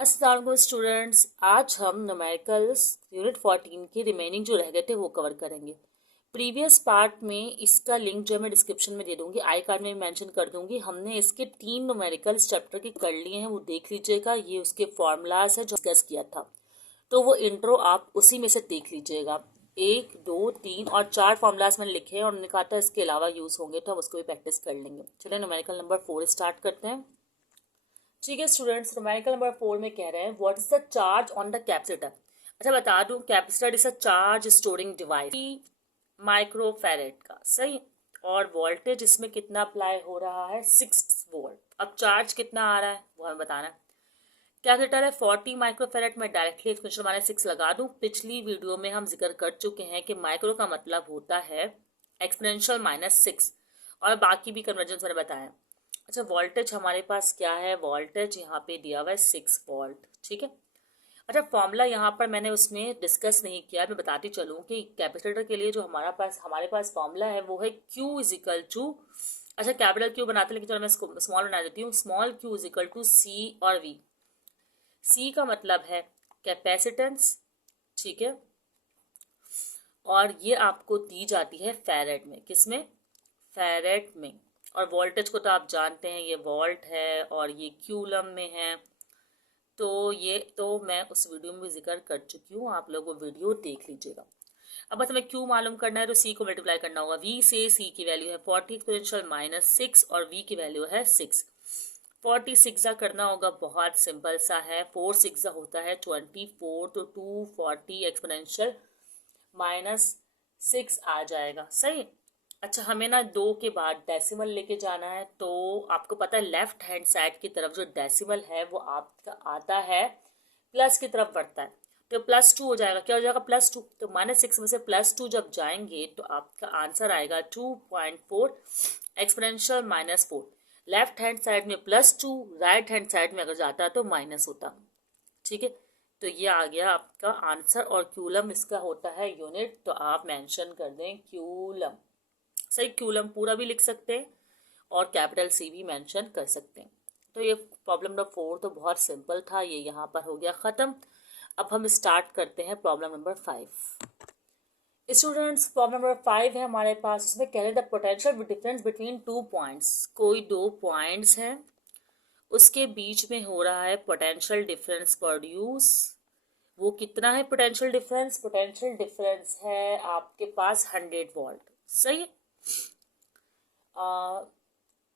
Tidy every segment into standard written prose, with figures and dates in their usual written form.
अस्सलाम वालेकुम स्टूडेंट्स, आज हम न्यूमेरिकल्स यूनिट 14 के रिमेनिंग जो रह गए थे वो कवर करेंगे। प्रीवियस पार्ट में इसका लिंक जो है मैं डिस्क्रिप्शन में दे दूंगी, आई कार्ड में भी मेंशन कर दूंगी। हमने इसके 3 न्यूमेरिकल्स चैप्टर के कर लिए हैं, वो देख लीजिएगा। ये उसके फॉर्मूलाज है जो डिस्कस किया था, तो वो इंट्रो आप उसी में से देख लीजिएगा। 1, 2, 3 और 4 फॉर्मूलाज मैंने लिखे हैं और उन्होंने कहा था इसके अलावा यूज होंगे, तो हम उसको भी प्रैक्टिस कर लेंगे। चलिए न्यूमेरिकल नंबर 4 स्टार्ट करते हैं। ठीक है स्टूडेंट्स, न्यूमेरिकल नंबर 4 में कह रहे हैं what is the charge on the capacitor. अच्छा बता दूं, capacitor is a charge storing device microfarad का, सही। और वोल्टेज इसमें कितना अप्लाई हो रहा है, 6 वोल्ट। अब चार्ज कितना आ रहा है वो हमें बताना है। कैपेसिटर है 40 माइक्रोफैरेड में, डायरेक्टली एक्सपेंशन माइनस 6 लगा दूं। पिछली वीडियो में हम जिक्र कर चुके हैं कि माइक्रो का मतलब होता है एक्सपोनेंशियल -6, और बाकी भी कन्वर्जन मैंने बताया। अच्छा वोल्टेज हमारे पास क्या है, वोल्टेज यहाँ पे दिया हुआ है 6 वोल्ट, ठीक है। अच्छा फॉर्मूला यहाँ पर मैंने उसमें डिस्कस नहीं किया, मैं बताती चलूँ कि कैपेसिटर के लिए जो हमारे पास फॉर्मूला है वो है Q इज इक्वल टू, अच्छा कैपिटल Q बनाते हैं लेकिन चलो मैं इसको स्मॉल बना देती हूँ। Small Q is equal to C और V। C का मतलब है कैपेसिटेंस, ठीक है, और ये आपको दी जाती है फैरेड में, किसमें, फैरेड में। और वोल्टेज को तो आप जानते हैं, ये वोल्ट है और ये क्यूलम में है। तो ये तो मैं उस वीडियो में भी जिक्र कर चुकी हूँ, आप लोग वो वीडियो देख लीजिएगा। अब बस हमें क्यू मालूम करना है, तो सी को मल्टीप्लाई करना होगा। वी से सी की वैल्यू है 40 एक्सपोनेंशियल -6 और वी की वैल्यू है 6। 40 सिक्सा करना होगा, बहुत सिंपल सा है। 4 सिक्सा होता है 24, तो 240 एक्सपोनेंशियल -6 आ जाएगा, सही। अच्छा हमें ना 2 के बाद डेसिमल लेके जाना है, तो आपको पता है लेफ्ट हैंड साइड की तरफ जो डेसिमल है वो आपका आता है प्लस की तरफ बढ़ता है, तो +2 हो जाएगा। क्या हो जाएगा, +2। तो -6 में से +2 जब जाएंगे तो आपका आंसर आएगा 2.4 एक्सपोनेंशियल -4। लेफ्ट हैंड साइड में +2, राइट हैंड साइड में अगर जाता है तो माइनस होता, ठीक है। तो ये आ गया आपका आंसर, और क्यूलम इसका होता है यूनिट, तो आप मेंशन कर दें क्यूलम, सही। क्यूलम पूरा भी लिख सकते हैं और कैपिटल सी भी मेंशन कर सकते हैं। तो ये प्रॉब्लम नंबर 4 तो बहुत सिंपल था, ये यहाँ पर हो गया ख़त्म। अब हम स्टार्ट करते हैं problem number 5। Students problem number 5 है हमारे पास, इसमें कह रहे the potential difference between 2 points. कोई 2 पॉइंट्स हैं, उसके बीच में हो रहा है पोटेंशियल डिफरेंस प्रोड्यूस। वो कितना है पोटेंशियल डिफरेंस, पोटेंशियल डिफरेंस है आपके पास 100 वोल्ट, सही।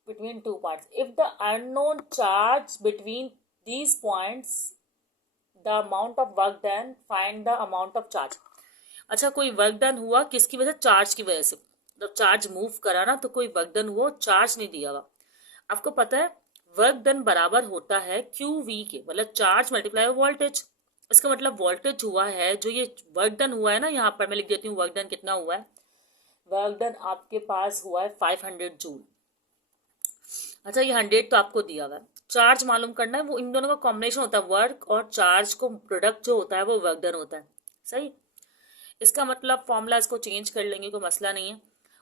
between 2 points. If the unknown charge between these points, the amount of work done, find the amount of charge. अच्छा कोई वर्क डन हुआ किसकी वजह से, चार्ज की वजह से। जब चार्ज मूव करा ना तो कोई वर्क डन हुआ, चार्ज नहीं दिया हुआ। आपको पता है वर्क डन बराबर होता है क्यू वी के, मतलब चार्ज मल्टीप्लाई वोल्टेज। इसका मतलब वोल्टेज हुआ है, जो ये वर्क डन हुआ है ना, यहाँ पर मैं लिख देती हूँ वर्क डन कितना हुआ है। वर्क डन आपके पास हुआ है 500 जूल। अच्छा ये 100 तो आपको दिया हुआ है, चार्ज मालूम करना है, वो इन दोनों का कॉम्बिनेशन होता है, वर्क और चार्ज को प्रोडक्ट जो होता है वो वर्क डन होता है, सही। इसका मतलब फॉर्मूला इसको चेंज कर लेंगे, कोई मसला नहीं है।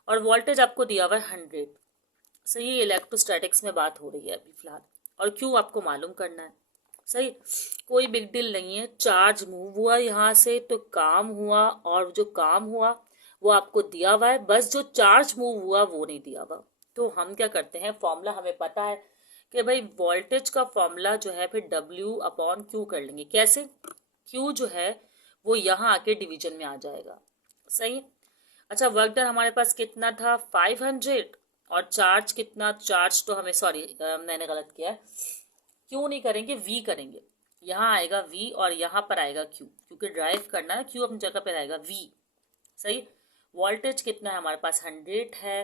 और वोल्टेज आपको दिया हुआ है 100, सही। इलेक्ट्रोस्टैटिक्स में बात हो रही है अभी फिलहाल, और क्यू आपको मालूम करना है, सही। कोई बिग डील नहीं है, चार्ज मूव हुआ यहाँ से तो काम हुआ, और जो काम हुआ वो आपको दिया हुआ है, बस जो चार्ज मूव हुआ वो नहीं दिया हुआ। तो हम क्या करते हैं, फॉर्मूला हमें पता है कि भाई वोल्टेज का फॉर्मूला जो है फिर W/Q कर लेंगे। कैसे, Q जो है वो यहाँ आके डिवीजन में आ जाएगा, सही। अच्छा वर्क डन हमारे पास कितना था 500, और चार्ज कितना, चार्ज तो हमें सॉरी मैंने गलत किया है, क्यों नहीं करेंगे, वी करेंगे। यहाँ आएगा वी और यहाँ पर आएगा क्यू, क्योंकि ड्राइव करना है, क्यू अपनी जगह पर आएगा वी, सही। वोल्टेज कितना है हमारे पास 100 है,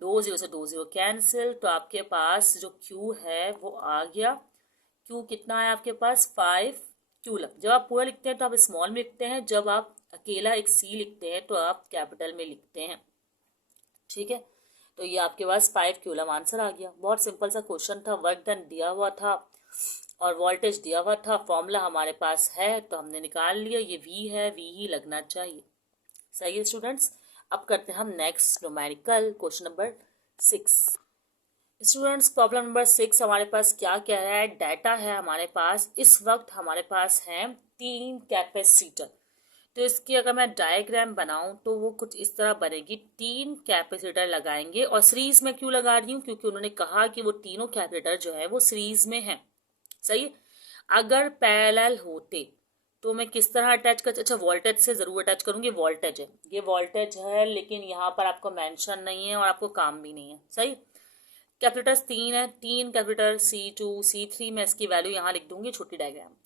2 0 से 2 0 कैंसिल, तो आपके पास जो क्यू है वो आ गया। क्यू कितना है आपके पास 5 क्यूलम। जब आप पूरा लिखते हैं तो आप स्मॉल में लिखते हैं, जब आप अकेला एक सी लिखते हैं तो आप कैपिटल में लिखते हैं, ठीक है। तो ये आपके पास 5 क्यूलम आंसर आ गया। बहुत सिंपल सा क्वेश्चन था, वर्क डन दिया हुआ था और वोल्टेज दिया हुआ था, फॉर्मूला हमारे पास है तो हमने निकाल लिया, ये वी है, वी ही लगना चाहिए, सही है स्टूडेंट्स। अब करते हैं हम next numerical question number 6। Students problem number 6 हमारे पास क्या कह रहा है, डाटा है हमारे पास, इस वक्त हमारे पास है 3 कैपेसिटर। तो इसकी अगर मैं डायग्राम बनाऊं तो वो कुछ इस तरह बनेगी। 3 कैपेसिटर लगाएंगे, और सीरीज में क्यों लगा रही हूँ, क्योंकि उन्होंने कहा कि वो तीनों कैपेसिटर जो है वो सीरीज में है। सही है। अगर पैरेलल होते तो मैं किस तरह अटैच कर, अच्छा वोल्टेज से जरूर अटैच करूंगी। वोल्टेज है, ये वोल्टेज है, लेकिन यहाँ पर आपको मेंशन नहीं है और आपको काम भी नहीं है। सही। कैपिटल्स 3 है, 3 कैपिटल C2 C3, मैं इसकी वैल्यू यहाँ लिख दूंगी छोटी डायग्राम।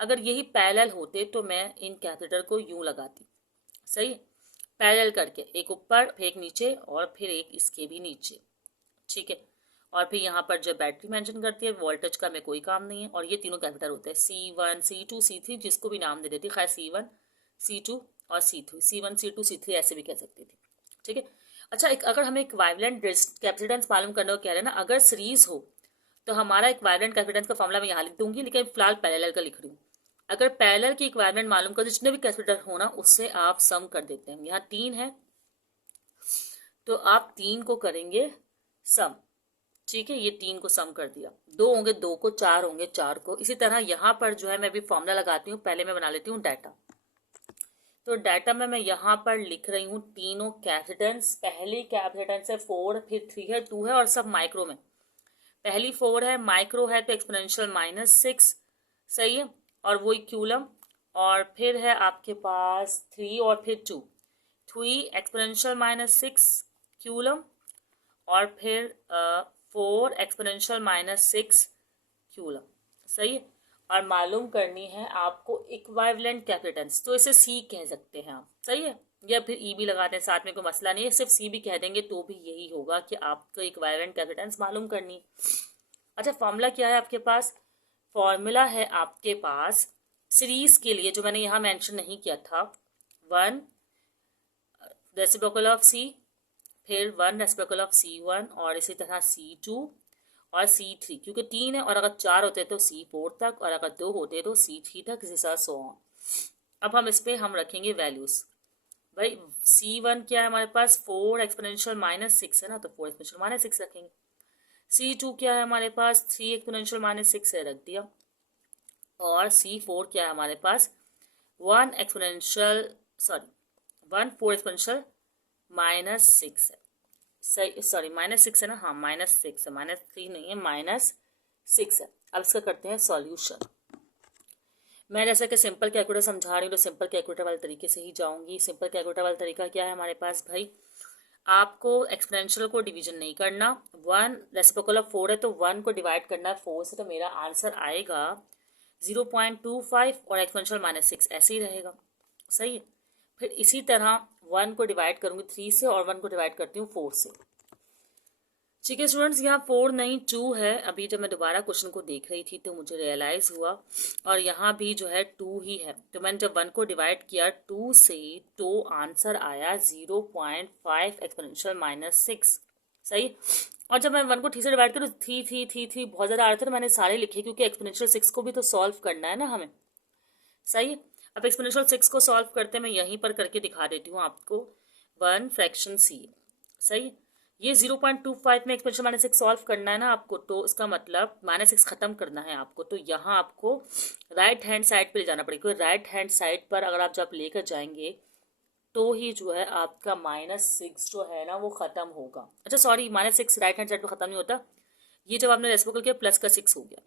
अगर यही पैरेलल होते तो मैं इन कैपिटल को यूं लगाती। सही। पैरेलल करके एक ऊपर फिर एक नीचे और फिर एक इसके भी नीचे। ठीक है। और फिर यहाँ पर जो बैटरी मेंशन करती है, वोल्टेज का मैं कोई काम नहीं है, और ये तीनों कैपिटल होते हैं C1 C2 C3, जिसको भी नाम दे देती, खैर C1 C2 और C3, C1 C2 C3 ऐसे भी कह सकती थी। ठीक है। अच्छा, अगर हमें एक वाइवलेंट कैपेसिटेंस मालूम करने को कह रहे हैं ना, अगर सीरीज हो तो हमारा एक वाइवलेंट कैपेसिटेंस का फॉर्मूला मैं यहाँ लिख दूंगी, लेकिन फिलहाल पैरेलल का लिख रही हूँ। अगर पैरेलल की इक्वायरमेंट मालूम कर, जितने भी कैपेसिटर हो ना उससे आप सम कर देते हैं। यहाँ 3 है तो आप 3 को करेंगे सम। ठीक है, ये 3 को सम कर दिया, 2 होंगे 2 को, 4 होंगे 4 को। इसी तरह यहाँ पर जो है मैं भी फॉर्मूला लगाती हूँ, पहले मैं बना लेती हूँ डाटा। तो डाटा में मैं यहाँ पर लिख रही हूँ तीनों कैपेसिटेंस। पहली कैपेसिटेंस है 4, फिर 3 है, 2 है, और सब माइक्रो में। पहली 4 है, माइक्रो है तो एक्सपोनेंशियल -6। सही है। और वही क्यूलम। और फिर है आपके पास 3 और फिर 2, 3 एक्सपोनेंशियल -6 क्यूलम, और फिर 4 एक्सपोनेंशियल -6 क्यूलम। सही है। और मालूम करनी है आपको इक्विवेलेंट कैपेसिटेंस, तो इसे सी कह सकते हैं आप। सही है। या फिर ई भी लगाते हैं साथ में, कोई मसला नहीं है, सिर्फ सी भी कह देंगे तो भी यही होगा कि आपको इक्विवेलेंट कैपेसिटेंस मालूम करनी। अच्छा, फॉर्मूला क्या है आपके पास? फॉर्मूला है आपके पास सीरीज के लिए, जो मैंने यहाँ मेंशन नहीं किया था, 1 रेसिप्रोकल ऑफ सी, फिर 1 रेसिप्रोकल ऑफ C1, और इसी तरह C2 और C3, क्योंकि 3 है, और अगर 4 होते तो C4 तक, और अगर 2 होते तो C3 तक, इसी तरह सो ऑन। अब हम इस पे हम रखेंगे वैल्यूज। भाई C1 क्या है हमारे पास? 4 एक्सपोनेंशियल -6 है ना, तो 4 एक्सपोनेंशियल -6 रखेंगे। C2 क्या है हमारे पास? 3 एक्सपोनेंशियल -6 है, रख दिया। और C4 क्या है हमारे पास? 1 एक्सपोनेंशियल 4 एक्सपोनेंशियल -6 है। सही, सॉरी -6 है ना, हाँ -6 है, -3 नहीं है, -6 है। अब इसका करते हैं सॉल्यूशन। मैं जैसे कि सिंपल कैलकुलेटर समझा रही हूँ तो सिंपल कैलकुलेटर वाले तरीके से ही जाऊंगी। सिंपल कैलकुलेटर वाला तरीका क्या है हमारे पास भाई? आपको एक्सपोनेंशियल को डिवीजन नहीं करना। 1 रेसिप्रोकल ऑफ 4 है तो 1 को डिवाइड करना है 4 से, तो मेरा आंसर आएगा 0.25, और एक्सपोनेंशियल -6 ऐसे ही रहेगा। सही है। फिर इसी तरह 1 को डिवाइड करूंगी 3 से, और 1 को डिवाइड करती हूँ 4 से। ठीक है स्टूडेंट्स, यहाँ 4 नहीं 2 है। अभी जब मैं दोबारा क्वेश्चन को देख रही थी तो मुझे रियलाइज हुआ, और यहाँ भी जो है 2 ही है। तो मैंने जब 1 को डिवाइड किया 2 से तो आंसर आया 0.5 एक्सपोनेंशियल -6। सही। और जब मैं 1 को 3 से डिवाइड किया तो 3 बहुत ज़्यादा आ रहे थे, तो मैंने सारे लिखे, क्योंकि एक्सपोनेंशियल 6 को भी तो सॉल्व करना है ना हमें। सही। अब एक्सपोनेंशियल 6 को सॉल्व करते मैं यहीं पर करके दिखा देती हूँ आपको। 1 फ्रैक्शन C। सही। ये 0.25 में एक्सपोनेंशियल -6 सॉल्व करना है ना आपको, तो इसका मतलब -6 खत्म करना है आपको, तो यहाँ आपको राइट हैंड साइड पे ले जाना पड़ेगा, क्योंकि राइट हैंड साइड पर अगर आप जब लेकर जाएंगे तो ही जो है आपका -6 जो है ना वो खत्म होगा। अच्छा सॉरी, -6 राइट हैंड साइड पर खत्म नहीं होता, ये जब आपने रेसिप्रोकल किया प्लस का 6 हो गया।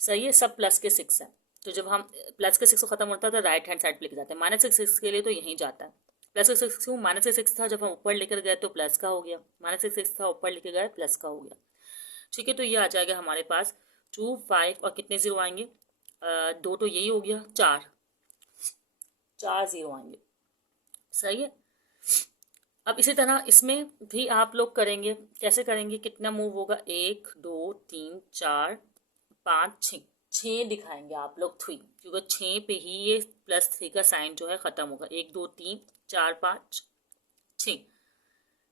सही है, सब प्लस के 6 है, तो जब हम प्लस के 6 को खत्म होता है तो राइट हैंड साइड पे लेके जाते हैं। -6 के लिए तो यहीं जाता है। प्लस के 6 क्यों? -6 था, जब हम ऊपर लेकर गए तो प्लस का हो गया, -6 था ऊपर लेके गए प्लस का हो गया। ठीक है, तो ये आ जाएगा हमारे पास 2 5, और कितने जीरो आएंगे? 2 तो यही हो गया, 4 जीरो आएंगे। सही है। अब इसी तरह इसमें भी आप लोग करेंगे, कैसे करेंगे? कितना मूव होगा? 1 2 3 4 5 6, 6 दिखाएंगे आप लोग 3, क्योंकि 6 पे ही ये +3 का साइन जो है खत्म होगा। 1 2 3 4 5 6।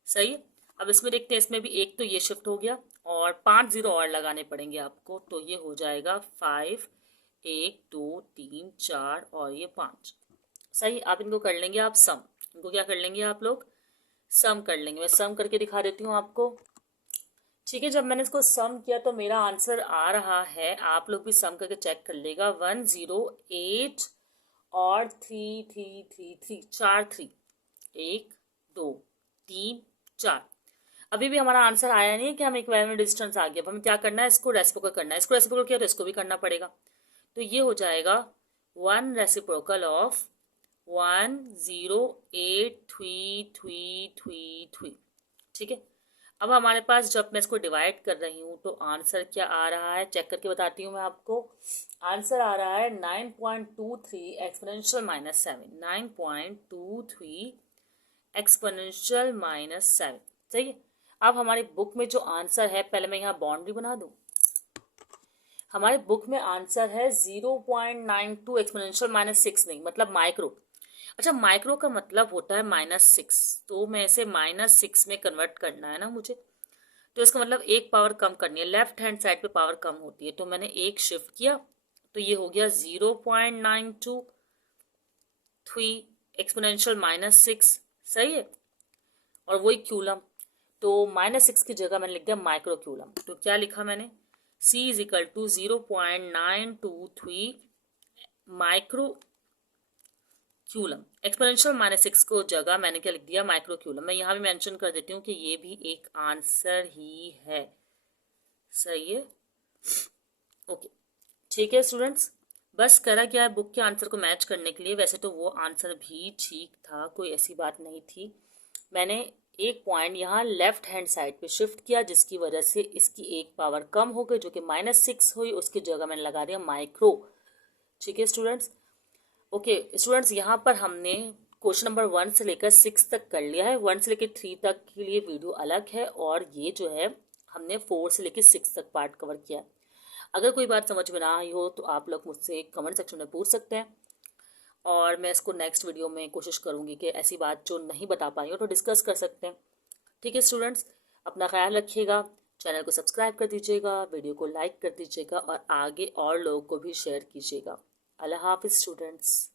सही है। अब इसमें देखते हैं, इसमें भी एक तो ये शिफ्ट हो गया, और 5 जीरो और लगाने पड़ेंगे आपको, तो ये हो जाएगा 5 1 2 3 4 और ये 5। सही। आप इनको कर लेंगे आप सम। इनको क्या कर लेंगे आप लोग? सम कर लेंगे। मैं सम करके दिखा देती हूँ आपको। ठीक है, जब मैंने इसको सम किया तो मेरा आंसर आ रहा है, आप लोग भी सम करके चेक कर लेगा, 108 और 3 4 3, 1 2 3 4। अभी भी हमारा आंसर आया नहीं है कि हम इक्विवेलेंट डिस्टेंस आ गया। अब हमें क्या करना है, इसको रेसिप्रोकल करना है। इसको रेसिप्रोकल किया तो इसको भी करना पड़ेगा, तो ये हो जाएगा 1 रेसिप्रोकल ऑफ 1083333। ठीक है, अब हमारे पास जब मैं इसको डिवाइड कर रही हूँ तो आंसर क्या आ रहा है, चेक करके बताती हूँ मैं आपको। आंसर आ रहा है 9.23 एक्सपोनेंशियल माइनस 7, 9.23 एक्सपोनेंशियल माइनस 7। सही है। अब हमारी बुक में जो आंसर है, पहले मैं यहाँ बाउंड्री बना दूँ। हमारे बुक में आंसर है 0.92 एक्सपोनेंशियल माइनस 6, नहीं मतलब माइक्रो। अच्छा, माइक्रो का मतलब होता है -6, तो मैं इसे -6 में कन्वर्ट करना है ना मुझे, तो इसका मतलब एक पावर कम करनी है, लेफ्ट हैंड साइड पे पावर कम होती है, तो मैंने एक शिफ्ट किया तो ये हो गया 0.923 एक्सपोनेंशियल माइनस 6। सही है, और वही क्यूलम, तो -6 की जगह मैंने लिख दिया माइक्रो क्यूलम। तो क्या लिखा मैंने, C is equal to 0.923 micro coulomb. Exponential -6 को जगह मैंने क्या लिख दिया, माइक्रो क्यूलम। मैं यहाँ भी मेंशन कर देती हूँ कि ये भी एक आंसर ही है। सही है, ओके। ठीक है स्टूडेंट्स, बस करा क्या है, बुक के आंसर को मैच करने के लिए। वैसे तो वो आंसर भी ठीक था, कोई ऐसी बात नहीं थी। मैंने एक पॉइंट यहाँ लेफ्ट हैंड साइड पे शिफ्ट किया, जिसकी वजह से इसकी एक पावर कम हो गई, जो कि -6 हुई, उसकी जगह मैंने लगा दिया माइक्रो। ठीक है स्टूडेंट्स, ओके स्टूडेंट्स, यहाँ पर हमने क्वेश्चन नंबर 1 से लेकर 6 तक कर लिया है। 1 से लेकर 3 तक के लिए वीडियो अलग है, और ये जो है हमने 4 से लेकर 6 तक पार्ट कवर किया है। अगर कोई बात समझ में ना आई हो तो आप लोग मुझसे कमेंट सेक्शन में पूछ सकते हैं, और मैं इसको नेक्स्ट वीडियो में कोशिश करूँगी कि ऐसी बात जो नहीं बता पाई हो तो डिस्कस कर सकते हैं। ठीक है स्टूडेंट्स, अपना ख्याल रखिएगा, चैनल को सब्सक्राइब कर दीजिएगा, वीडियो को लाइक कर दीजिएगा, और आगे और लोगों को भी शेयर कीजिएगा। अल्लाह हाफिज़ स्टूडेंट्स।